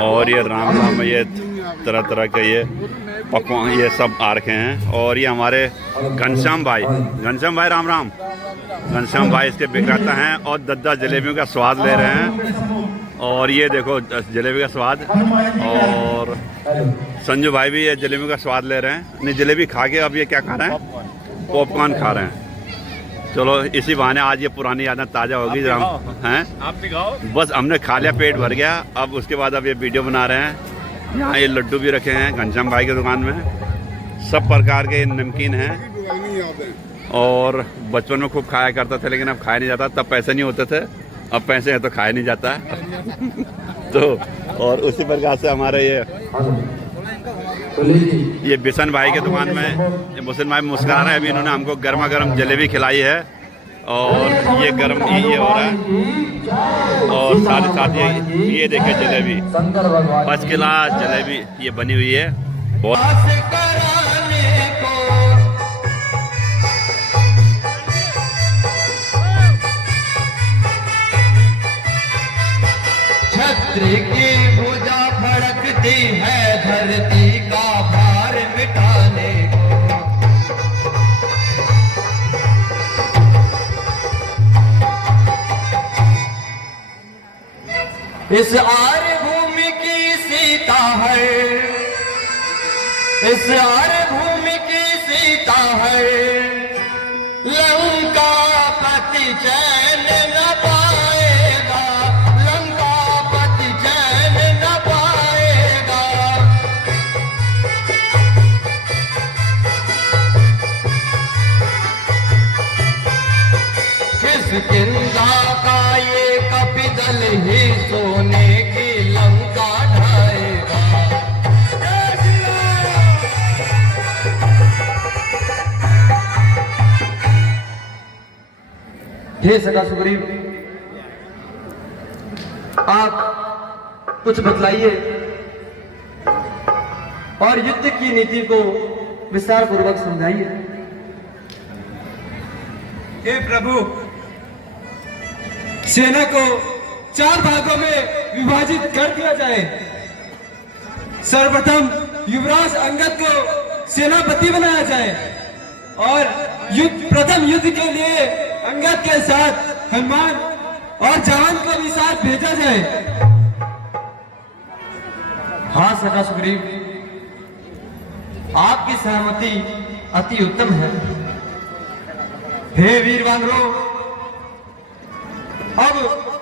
और ये राम में ये तरह तरह के ये पकवान ये सब आ रखे हैं। और ये हमारे घनश्याम भाई राम राम। घनश्याम भाई इसके विक्रेता हैं और 10 जलेबियों का स्वाद ले रहे हैं। और ये देखो जलेबी का स्वाद। और संजू भाई भी ये जलेबियों का स्वाद ले रहे हैं। नहीं, जलेबी खा के अब ये क्या खा रहे हैं? पॉपकॉर्न खा रहे हैं। चलो इसी बहाने आज ये पुरानी यादें ताज़ा होगी जब हैं। आप भी खाओ। बस हमने खा लिया, पेट भर गया। अब उसके बाद अब ये वीडियो बना रहे हैं। यहाँ ये लड्डू भी रखे हैं घनश्याम भाई की दुकान में। सब प्रकार के नमकीन हैं। और बचपन में खूब खाया करता था, लेकिन अब खाया नहीं जाता। तब पैसे नहीं होते थे, अब पैसे हैं तो खाया नहीं जाता। तो और उसी प्रकार से हमारे ये बिशन भाई के दुकान में बिशन भाई मुस्कुरा रहे हैं। अभी इन्होंने हमको गर्मा गर्म जलेबी खिलाई है। और ये गर्म ये हो रहा है। और साथ ही साथ ये देखिए जलेबी 5 क्लास जलेबी ये बनी हुई है। बहुत छत्र की भुजा फड़कती है धरती का भार मिटाने को। इस आर्य भूमि की सीता है, इस आर्य भूमि की सीता है। लंका पति चैन न पाएगा, लंका पति चैन न पाएगा। किष्किंधा का ये कपिदल ही सोने की लंका ढाएगा। हे सखा सुग्रीव, आप कुछ बतलाइए और युद्ध की नीति को विस्तार पूर्वक समझाइए। हे प्रभु, सेना को 4 भागों में विभाजित कर दिया जाए। सर्वप्रथम युवराज अंगद को सेनापति बनाया जाए और प्रथम युद्ध के लिए अंगद के साथ हनुमान और जावन को भी साथ भेजा जाए। हाँ सखा सुग्रीव, आपकी सहमति अति उत्तम है। हे वीर वानरों, अब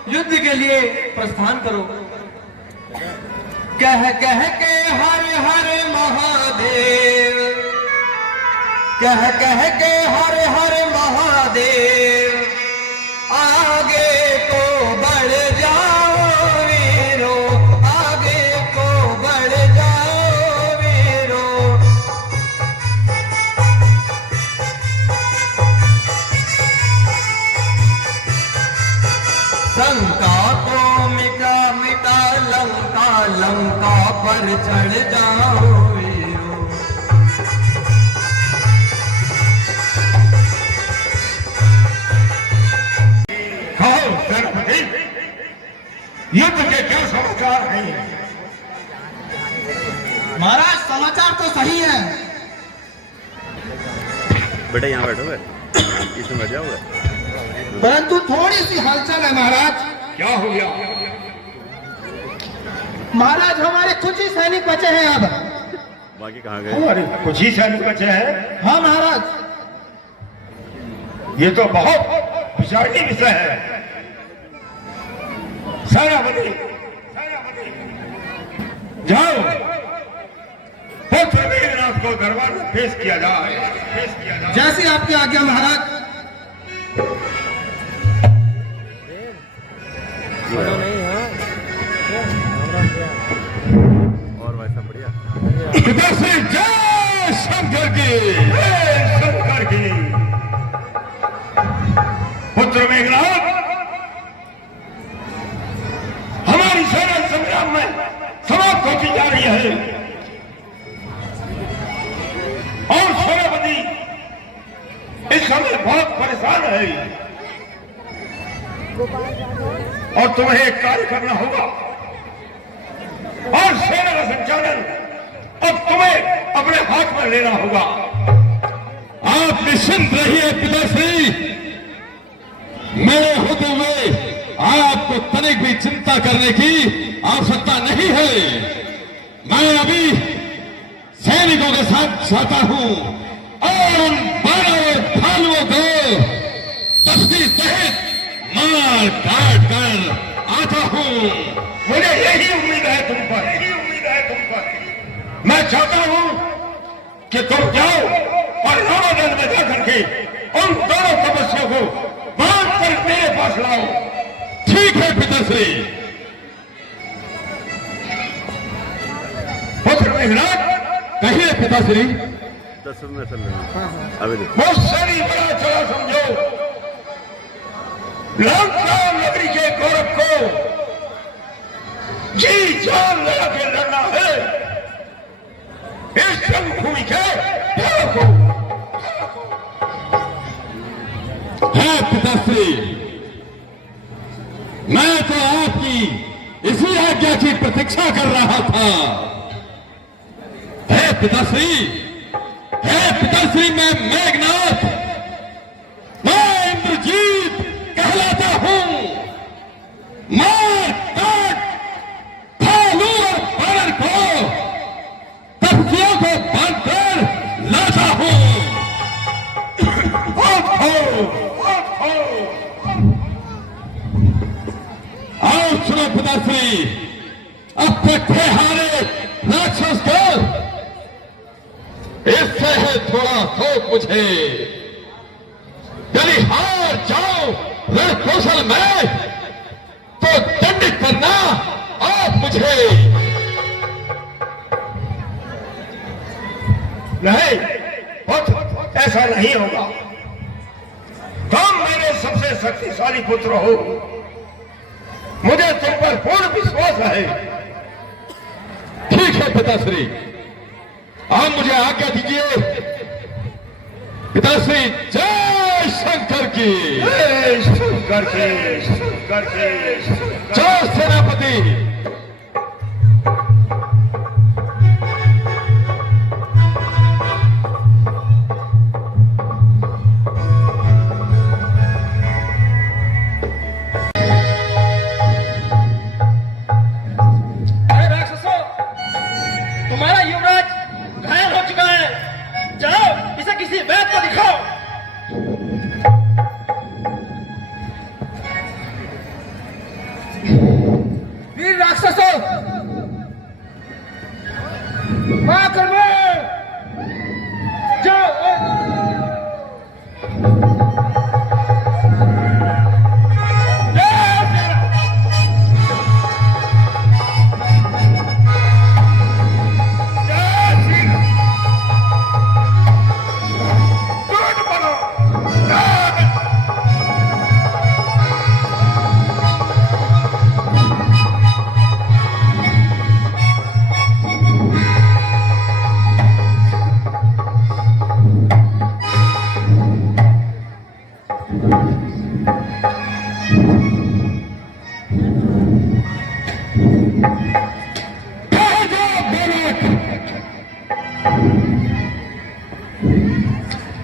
युद्ध के लिए प्रस्थान करो। कह कह के हर हर महादेव, कह कह के हर हर महादेव। आगे को बढ़ जाओ वीरों, आगे को बढ़ जाओ वीरों। शंका को मिटा मिटा लंका, लंका पर चढ़ जाओ वीरों। युद्ध के क्या समाचार हैं? महाराज, समाचार तो सही है। बेटा यहाँ बैठो। इसमें बजा हुआ है। परंतु थोड़ी सी हलचल है महाराज। क्या हो गया? महाराज हमारे कुछ ही सैनिक बचे हैं अब। बाकी कहाँ गए? हमारे कुछ ही सैनिक बचे हैं? हाँ महाराज। ये तो बहुत विचारनीय विषय है। सेनापति, जाओ पुत्र मेघनाथ को दरबार में पेश किया जाए। जैसी आपकी आज्ञा महाराज। और भाई सब बढ़िया। जय शंकर की, जय शंकर की। पुत्र मेघनाथ हमारी सेना संग्राम में समाप्त होती जा रही है और सेनापति इस समय बहुत परेशान है और तुम्हें एक कार्य करना होगा और सेना का संचालन अब तुम्हें अपने हाथ में लेना होगा। आप निश्चिंत रहिए पिताश्री, मेरे होते हुए आपको तनिक भी चिंता करने की आवश्यकता नहीं है। मैं अभी सैनिकों के साथ जाता हूं और उन 12 भालुओं को तख्ती सहित मार काट कर आता हूं। मुझे यही उम्मीद है तुम पर, यही उम्मीद है तुम पर। मैं चाहता हूं कि तुम जाओ और रामादल में जाकर के उन दोनों तपस्वियों को बांध कर मेरे पास लाओ। ठीक है पिताश्री। पुत्र मेघनाथ, कहिए पिताश्री। 10 मिनट चल रहे अभी देखो। मुझसे भी बड़ा चला समझो। लंका नगरी के गौरव को जी जान लगा के लड़ना है। इस जन्मभूमि के प्यारों को। है पिताश्री, मैं तो आपकी इसी आज्ञा की प्रतीक्षा कर रहा था। है पिताश्री, मैं मेघनाथ, मैं इंद्रजीत कहलाता हूं। मार काट भालू और बानर को तख्तियों को बांधकर लाता हूं। आओ सुनो पिताश्री, अब तक थे हारे राक्षस को इससे है थोड़ा शौक मुझे। यदि हार जाओ रणकौशल में तो दंडित करना आप मुझे। नहीं, ऐसा नहीं होगा। तुम मेरे सबसे शक्तिशाली पुत्र हो। मुझे तुम पर पूर्ण विश्वास है। ठीक है पिताश्री, आप मुझे आज्ञा दीजिए। पिताश्री, जय शंकर की, जय शंकर के, शंकर के, जय सेनापति। तुम्हारा युवराज घायल हो चुका है। जाओ इसे किसी वैद्य को दिखाओ। वीर राक्षसों, महाकर्म जाओ।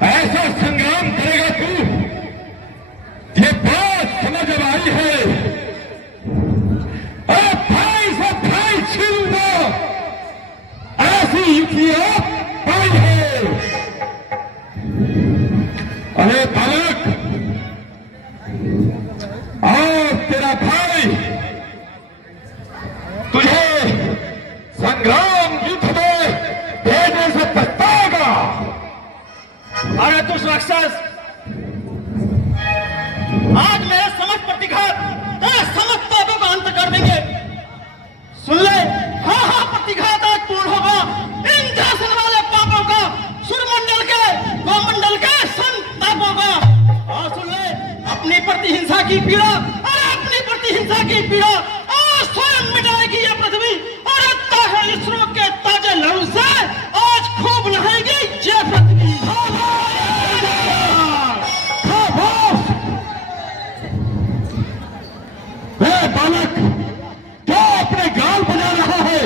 ऐसा संग्राम करेगा तू अरे बालक, और तेरा भाई तुझे संग्राम युद्ध में भेजने से पछताएगा। अरे दुष्ट राक्षस, आज मेरे समस्त प्रतिघात तेरे समस्त पापों का अंत कर देंगे। सुन ले, हाँ हाँ, प्रतिघात आज पूर्ण होगा। इंद्रासन वाले पापों का, सूर्यमंडल के, गोमंडल के संतापों का। और सुन ले, अपनी प्रतिहिंसा की पीड़ा, अरे अपनी प्रतिहिंसा की पीड़ा आज स्वयं मिटाएगी ये पृथ्वी। और ताहे इसरो के ताजे लहू से आज खूब नहाएगी ये पृथ्वी। बालक, क्या अपने गाल बजा रहा है?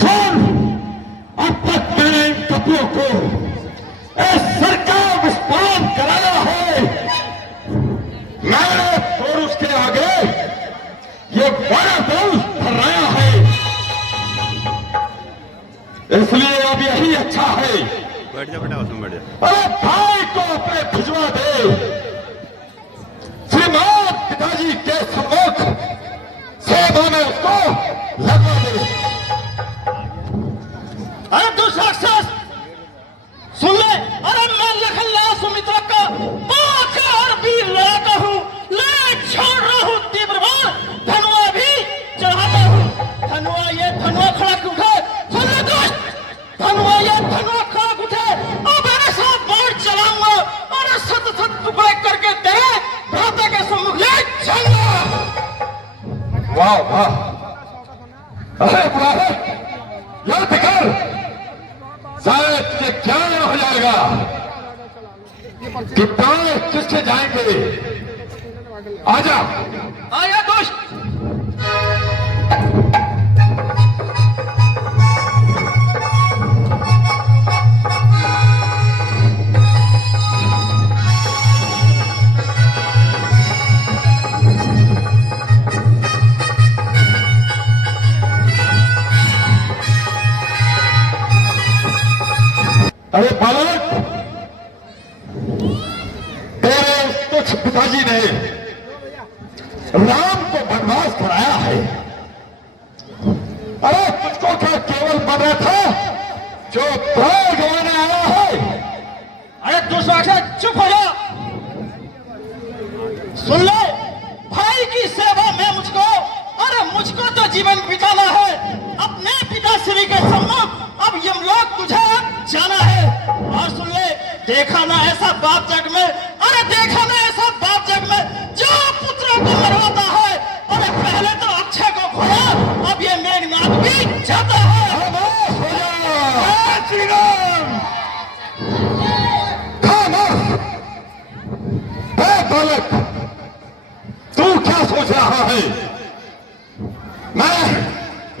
सुन, अब तक मैंने इन तत्वों को इस सरकार विस्फोट कराया है। मैंने और उसके आगे ये बड़ा दोष ठहराया है। इसलिए अब यही अच्छा है, बैठ जा बेटा, उसमें बैठ जा। अरे भाई को अपने भिजवा दे। श्रीमान पिताजी के सम्मुख सेवा में उसको लगवा दे। अरे दुष्ट राक्षस, सुन ले, अरे मैं लखनलाल सुमित्रा का बाका और वीर लड़ाता हूँ। ले छोड़ रहा हूँ तीव्र बाण, धनुआ भी चढ़ाता हूँ। धनुआ ये धनुआ खड़ा उठे, सुन ले दुष्ट, धनुआ ये धनुआ खड़ा उठे। अब मेरे साथ बाण चलाऊंगा और सत सत टुकड़े करके तेरे भ्राता के सम्मुख ले जाऊंगा। वाह वाह, अरे बुरा याद कर, शायद तुझे क्या हो जाएगा कि प्राण किसके जाएंगे। आजा, आया दुष्ट। अरे बालक, तेरे तुच्छ पिताजी ने राम को वनवास कराया है। अरे तुझको क्या केवल बना था जो प्राण गंवाने आया है? अरे दुष्ट राक्षस, चुप हो जा। सुन ले, भाई की सेवा में मुझको, अरे मुझको तो जीवन बिताना है। अपने पिताश्री के सम्मुख अब यमलोक तुझे जाना है। और सुन ले, देखा ना ऐसा बाप जग में, अरे देखा ना ऐसा बाप जग में जो पुत्रों को मरवाता है। अरे पहले तो अक्षय को खोया, अब ये मेघनाथ भी जाता है। खामोश हो जा श्री राम, खामोश। बालक, तू क्या सोच रहा है? मैं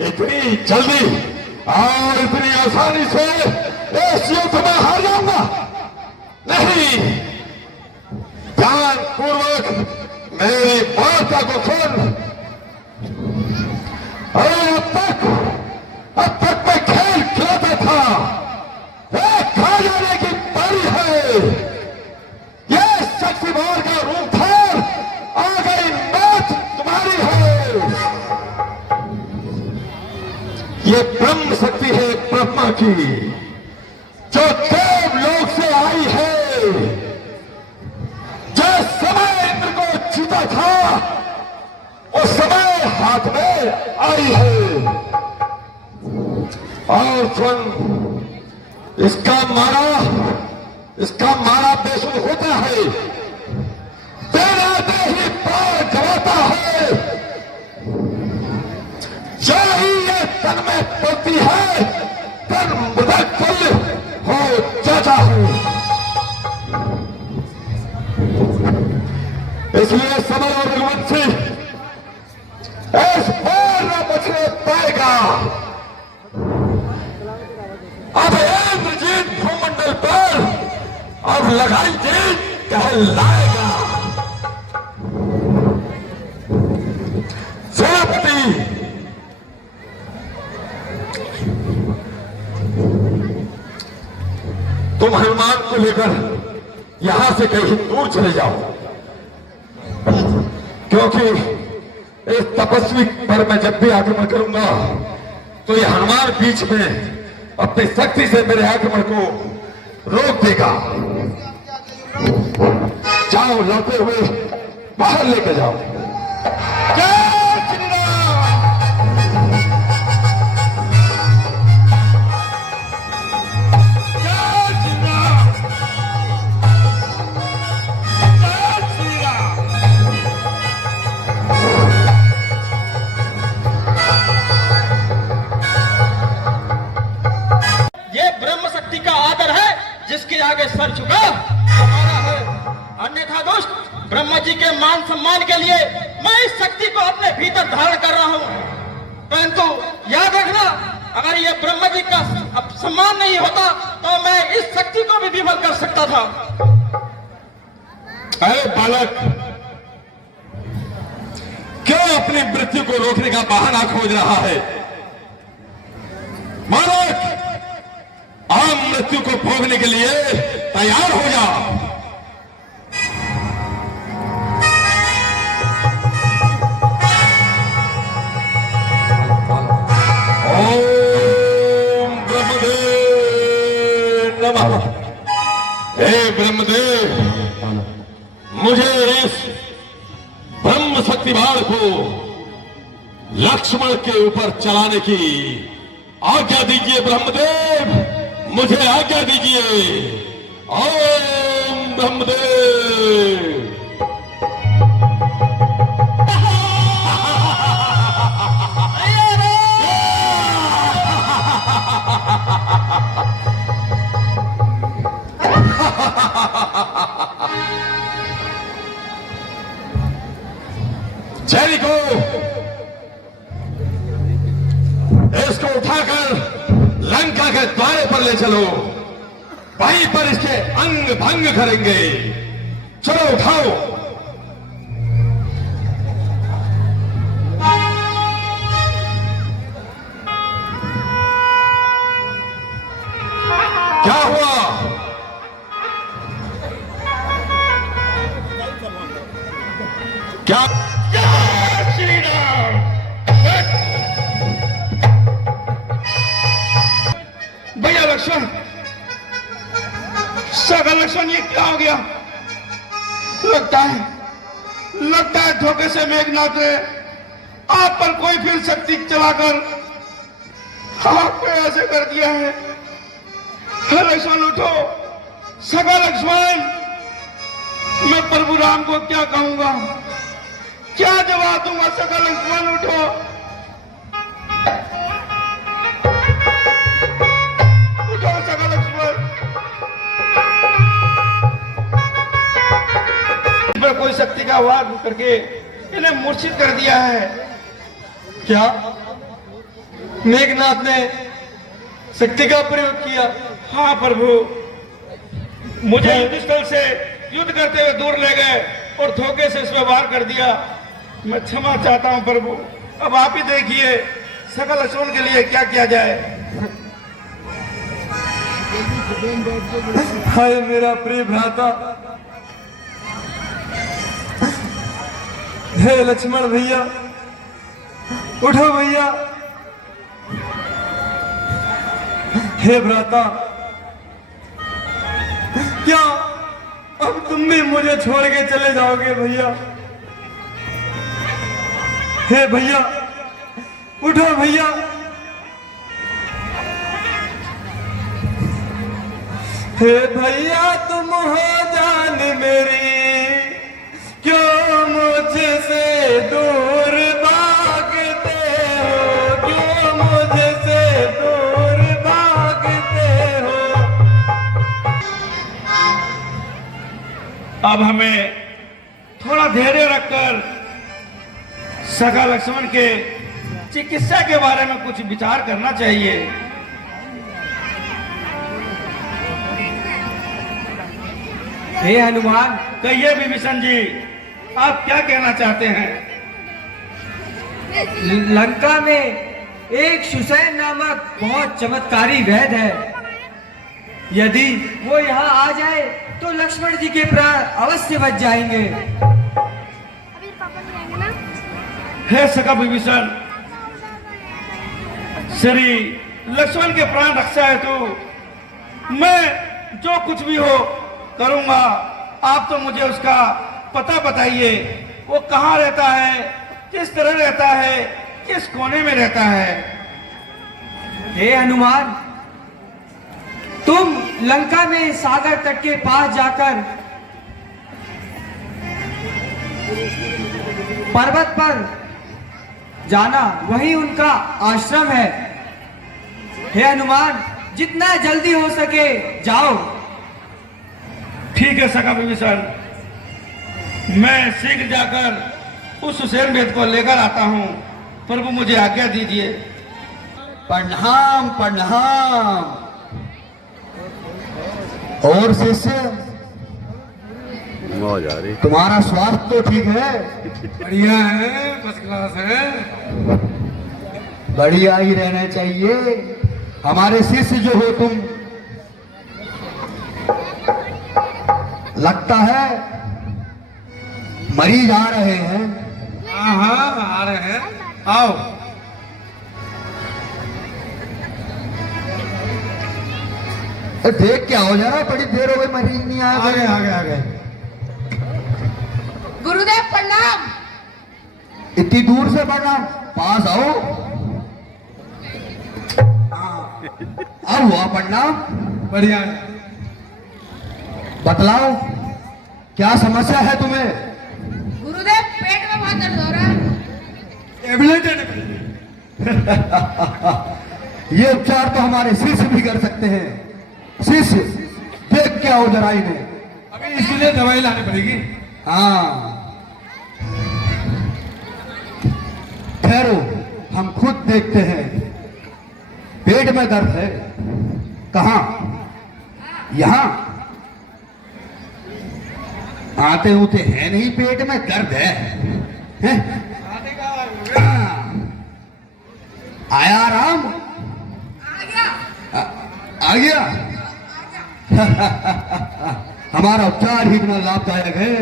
इतनी जल्दी और इतनी आसानी से इस युद्ध में हार जाऊंगा? नहीं, ध्यान पूर्वक मेरी वार्ता को सुन। अरे अब तक मैं खेल खिलाता था, खा जाने की बारी है। ये शक्तिमान का रूप था, आ गई मौत तुम्हारी है। ये ब्रह्म शक्ति है ब्रह्मा की, जो देवलोक से आई है। जिस समय इंद्र को जीता था उस समय हाथ में आई है। और सुन, इसका मारा बेसुध होता है, तेरा देही पार जलाता है। जो ही ये तन में पड़ती है, तन मृदक्कल हो जाता है। इसलिए समय और रघुवंशी इस बार न बचने पाएगा। अब इंद्रजीत भूमंडल पर अब लगाई जीत कहलाएगा। सेनापति, तुम हनुमान को लेकर यहां से कहीं दूर चले जाओ, क्योंकि इस तपस्वी पर मैं जब भी आक्रमण करूंगा तो ये हनुमान बीच में अपनी शक्ति से मेरे आक्रमण को रोक देगा। जाओ, लौटे हुए बाहर लेकर जाओ। जय श्री राम। जय श्री राम। जय श्री राम। ये ब्रह्म शक्ति का आदर है, जिसके आगे सर झुका हमारा है। अन्यथा दुष्ट ब्रह्मा जी के मान सम्मान के लिए मैं इस शक्ति को अपने भीतर धारण कर रहा हूँ, परंतु याद रखना, अगर ये ब्रह्मा जी का सम्मान नहीं होता तो मैं इस शक्ति को भी विफल कर सकता था। अरे बालक, क्यों अपनी मृत्यु को रोकने का बहाना खोज रहा है? बालक, आप मृत्यु को भोगने के लिए तैयार हो जा। ओम ब्रह्मदेव नमः। हे ब्रह्मदेव, मुझे इस ब्रह्म शक्ति बाण को लक्ष्मण के ऊपर चलाने की आज्ञा दीजिए। ब्रह्मदेव, मुझे आज्ञा दीजिए। ओम ब्रह्मदेव। जय को इसको उठाकर लंका के द्वार पर ले चलो, वहीं पर इसके अंग भंग करेंगे। चलो उठाओ। क्या हुआ? क्या? जय श्री राम। भैया लक्ष्मण, सगा लक्ष्मण, ये क्या हो गया? लगता है धोखे से मेघनाथ ने आप पर कोई फिर शक्ति चलाकर आपको ऐसे कर दिया है। लक्ष्मण उठो, सगा लक्ष्मण, मैं प्रभु राम को क्या कहूंगा, क्या जवाब दूंगा? सगा लक्ष्मण उठो, उठो सगा लक्ष्मण। इस पर कोई शक्ति का वार करके इन्हें मूर्छित कर दिया है। क्या मेघनाथ ने शक्ति का प्रयोग किया? हाँ प्रभु, मुझे युद्ध स्थल से युद्ध करते हुए दूर ले गए और धोखे से इसमें वार कर दिया। मैं क्षमा चाहता हूं प्रभु। अब आप ही देखिए सगा लक्ष्मण के लिए क्या किया जाए। हाय मेरा प्रिय भ्राता, हे लक्ष्मण भैया, उठो भैया। हे भ्राता, क्या अब तुम भी मुझे छोड़ के चले जाओगे भैया? हे भैया, उठो भैया। हे भैया, तुम हो जान मेरी, क्यों मुझसे दूर भागते हो? क्यों मुझसे दूर भागते हो? अब हमें थोड़ा धैर्य रखकर सगा लक्ष्मण के चिकित्सा के बारे में कुछ विचार करना चाहिए। हे हनुमान, कहिए विभीषण जी, आप क्या कहना चाहते हैं? लंका में एक सुसैन नामक बहुत चमत्कारी वैद्य है। यदि वो यहाँ आ जाए तो लक्ष्मण जी के प्राण अवश्य बच जाएंगे। अभी पापा नहीं आएंगे ना? हे सखा विभीषण, श्री लक्ष्मण के प्राण रक्षा है तो मैं जो कुछ भी हो करूंगा। आप तो मुझे उसका पता बताइए, वो कहाँ रहता है, किस तरह रहता है, किस कोने में रहता है। हे हनुमान, तुम लंका में सागर तट के पास जाकर पर्वत पर जाना, वही उनका आश्रम है। हे हनुमान, जितना जल्दी हो सके जाओ। ठीक है सखा विभीषण, मैं शीघ्र जाकर उस हुसैन बेद को लेकर आता हूँ। प्रभु मुझे आज्ञा दीजिए। प्रणाम प्रणाम। और शिष्य, मौज आ रही। तुम्हारा स्वास्थ्य तो ठीक है? बढ़िया है, फर्स्ट क्लास है। बढ़िया ही रहना चाहिए। हमारे शिष्य जो हो तुम, लगता है मरीज आ रहे हैं। हाँ हाँ आ रहे हैं, आओ। देख क्या हो जा रहा, बड़ी देर हो गई मरीज नहीं आया। आ गए आ गए आ गए। गुरुदेव प्रणाम। इतनी दूर से बढ़ना, पास आओ। अब हुआ प्रणाम। बढ़िया। बतलाओ क्या समस्या है तुम्हें? गुरुदेव पेट में बहुत दर्द हो रहा है। ये उपचार तो हमारे शिष्य भी कर सकते हैं। शिष्य, देख क्या हो जरा इन्हें। अभी इसके लिए दवाई लानी पड़ेगी। हाँ, ठहरो, हम खुद देखते हैं। पेट में दर्द है, कहाँ? यहाँ आते होते हैं नहीं, पेट में दर्द है, हैं? आया आराम? आ गया। हमारा उपचार ही इतना लाभदायक है।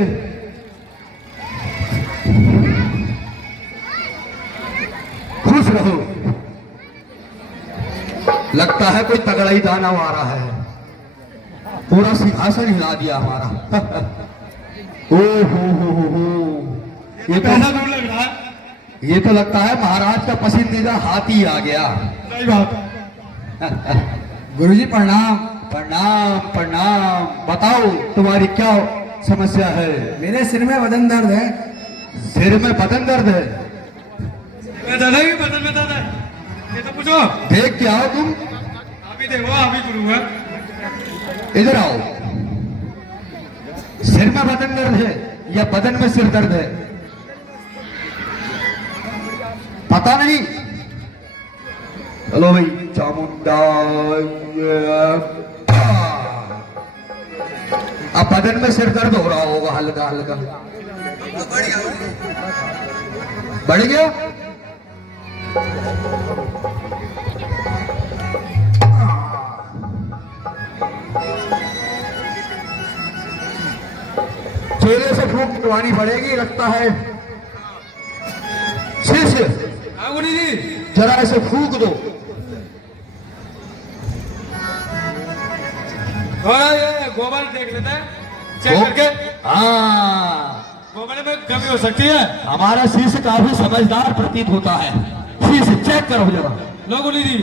खुश रहो। लगता है कोई तगड़ा ही दाना आ रहा है। पूरा सिंहासन हिला दिया हमारा। ओ हो। ये तो दूर लग रहा है। ये तो लगता है महाराज का पसंदीदा हाथी आ गया। सही बात। गुरुजी प्रणाम। प्रणाम प्रणाम। बताओ तुम्हारी क्या समस्या है? मेरे सिर में बदन दर्द है। सिर में बदन दर्द है? दादा भी बदल में दादा, ये तो पूछो। देख के आओ तुम। अभी देखो, अभी गुरु है। इधर आओ। सिर में बदन दर्द है या बदन में सिर दर्द है? पता नहीं। चलो भाई, चामुंडा। अब बदन में सिर दर्द हो रहा होगा हल्का हल्का। बढ़ गया? चेहरे से फूंक निकलवानी पड़ेगी लगता है। शिष्य, जरा ऐसे फूंक दो। थोड़ा ये गोबर देख लेते हैं, चेक करके। हाँ, गोबर में कमी हो सकती है। हमारा शिष्य काफी समझदार प्रतीत होता है। शिष्य चेक करो जरा। लो गुरु जी।